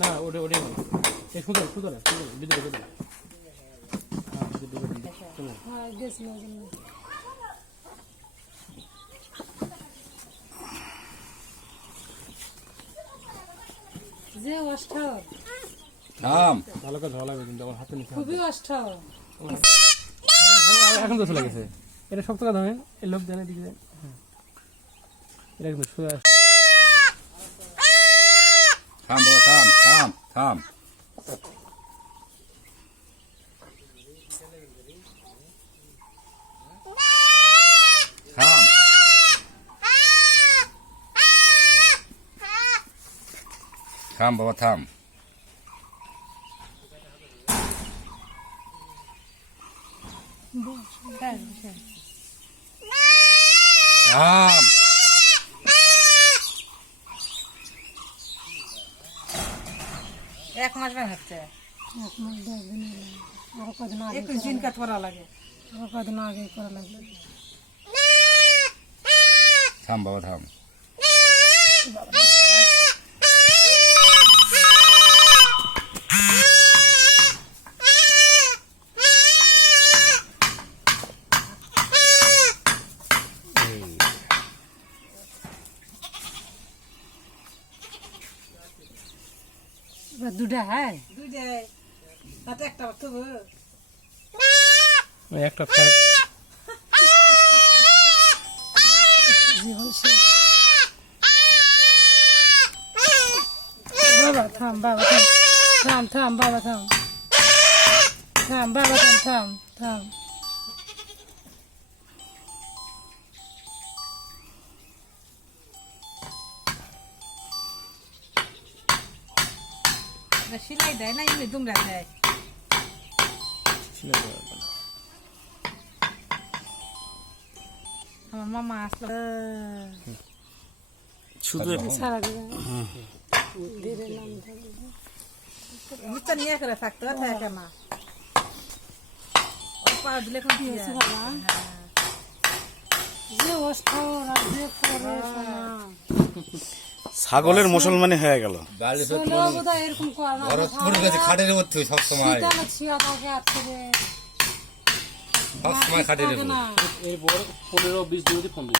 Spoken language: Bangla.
না ওটা এই সুতরাং ভিতরে ভিতরে যে অষ্ট ভালো করে ধরা লাগবে কিন্তু আমার হাতে নিচে খুবই অষ্ট এখন তো চলে গেছে এটা শক্ত কথা হয় এই লোক জানে দিকে যায় এটা কিন্তু সোজা থাম বাবা থাম থাম থাম থাম থাম বাবা থাম থাম এক মাস হচ্ছে এক মাস 10 দিন আরো কদিন আগে একটু দিন কাট করা লাগে আরো কদিন আগে করা লাগবে থাম বাবা থাম দুটা হ্যাঁ দুইটাই তাতে একটা তবু একটা ফ্যাট জীবন শেষ বাবা থাম বাবা থাম থাম বাবা থাম থাম বাবা থাম থাম থাম সিলাই দেয় না এমনি দুমরা দেয় আমার মামা আসলো শুধু সারা দিন নিচে নিয়ে করে থাকতো থাকে মা পা দিলে এখন কি যে অবস্থা আর যে করে ছাগলের মুসলমানি হয়ে গেল এরকম করে না খাটের মধ্যে সব সময় ছিয়া থাকে আজকে সব সময় খাটের এর বড় 15-20 দিন ফোন দিই